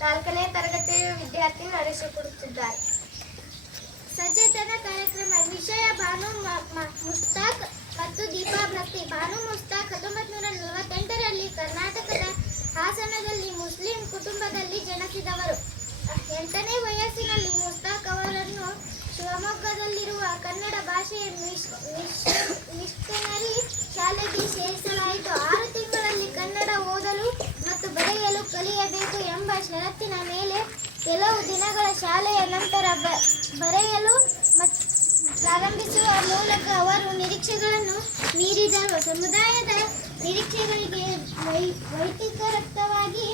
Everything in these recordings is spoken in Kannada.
4ನೇ ತರಗತಿಯ ವಿದ್ಯಾರ್ಥಿ ನಡೆಸಿಕೊಡುತ್ತಿದ್ದಾರೆ. ಸಚೇತನ ಕಾರ್ಯಕ್ರಮ. ವಿಷಯ ಭಾನು ಮುಸ್ತಾಕ್ ಮತ್ತು ದೀಪಾ ಭಕ್ತಿ. ಭಾನು ಮುಸ್ತಾಕ್ 1948ರಲ್ಲಿ ಕರ್ನಾಟಕದ ಹಾಸನದಲ್ಲಿ ಮುಸ್ಲಿಂ ಕುಟುಂಬದಲ್ಲಿ ಜನಿಸಿದವರು. 8ನೇ ವಯಸ್ಸಿನಲ್ಲಿ ಮುಸ್ತಾಕ್ ಅವರನ್ನು ಶಿವಮೊಗ್ಗದಲ್ಲಿರುವ ಕನ್ನಡ ಭಾಷೆಯ ಮಿಷನರಿ ಶಾಲೆಗೆ ಸೇರಿಸಲಾಯಿತು. 6 ತಿಂಗಳಲ್ಲಿ ಕನ್ನಡ ಓದಲು ಮತ್ತು ಬರೆಯಲು ಕಲಿಯಬೇಕು ಎಂಬ ಷರತ್ತಿನ ಮೇಲೆ ಕೆಲವು ದಿನಗಳ ಶಾಲೆಯ ನಂತರ ಬರೆಯಲು ಪ್ರಾರಂಭಿಸುವ ಮೂಲಕ ಅವರು ನಿರೀಕ್ಷೆಗಳನ್ನು ಮೀರಿದರು. ಸಮುದಾಯದ ನಿರೀಕ್ಷೆಗಳಿಗೆ ವೈಯಕ್ತಿಕವಾಗಿ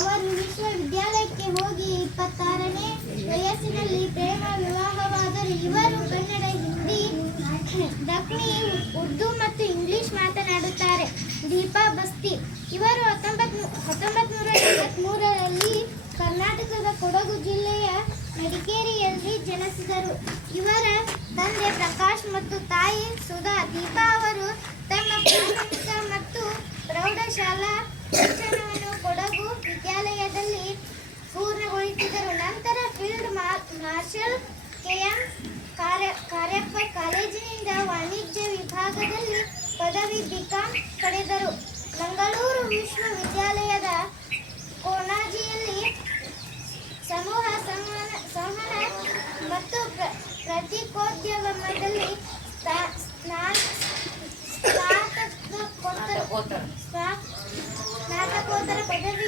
ಅವರು ವಿಶ್ವವಿದ್ಯಾಲಯಕ್ಕೆ ಹೋಗಿ 26ನೇ ವಯಸ್ಸಿನಲ್ಲಿ ಪ್ರೇಮ ವಿವಾಹವಾದರು. ಇವರು ಕನ್ನಡ, ಹಿಂದಿ, ದಖ್ನಿ, ಉರ್ದು ಮತ್ತು ಇಂಗ್ಲಿಷ್ ಮಾತನಾಡುತ್ತಾರೆ. ದೀಪಾ ಬಸ್ತಿ. ಇವರು 1953ರಲ್ಲಿ ಕರ್ನಾಟಕದ ಕೊಡಗು ಜಿಲ್ಲೆಯ ಮಡಿಕೇರಿಯಲ್ಲಿ ಜನಿಸಿದರು. ಇವರ ತಂದೆ ಪ್ರಕಾಶ್ ಮತ್ತು ತಾಯಿ ಸುಧಾ. ದೀಪಾ ಅವರು ತಮ್ಮ ಪ್ರಾಥಮಿಕ ಮತ್ತು ಪ್ರೌಢಶಾಲಾ ಶಿಕ್ಷಣವನ್ನು ಕೊಡಗು ವಿದ್ಯಾಲಯದಲ್ಲಿ ಪೂರ್ಣಗೊಳಿಸಿದರು. ನಂತರ ಫೀಲ್ಡ್ ಮಾರ್ಷಲ್ ಕೆ.ಎಂ. ಕಾರ್ಯಪ್ಪ ಕಾಲೇಜಿನಿಂದ ವಾಣಿಜ್ಯ ವಿಭಾಗದಲ್ಲಿ ಪದವಿ ಬಿ.ಕಾಂ ಪಡೆದರು. ಮಂಗಳೂರು ವಿಶ್ವವಿದ್ಯಾಲಯದ ಕೊಣಾಜಿಯಲ್ಲಿ ಸಮೂಹ ಸಂವಹನ ಮತ್ತು ಪತ್ರಿಕೋದ್ಯಮದಲ್ಲಿ ಸ್ನಾತಕೋತ್ತರ ಪದವಿ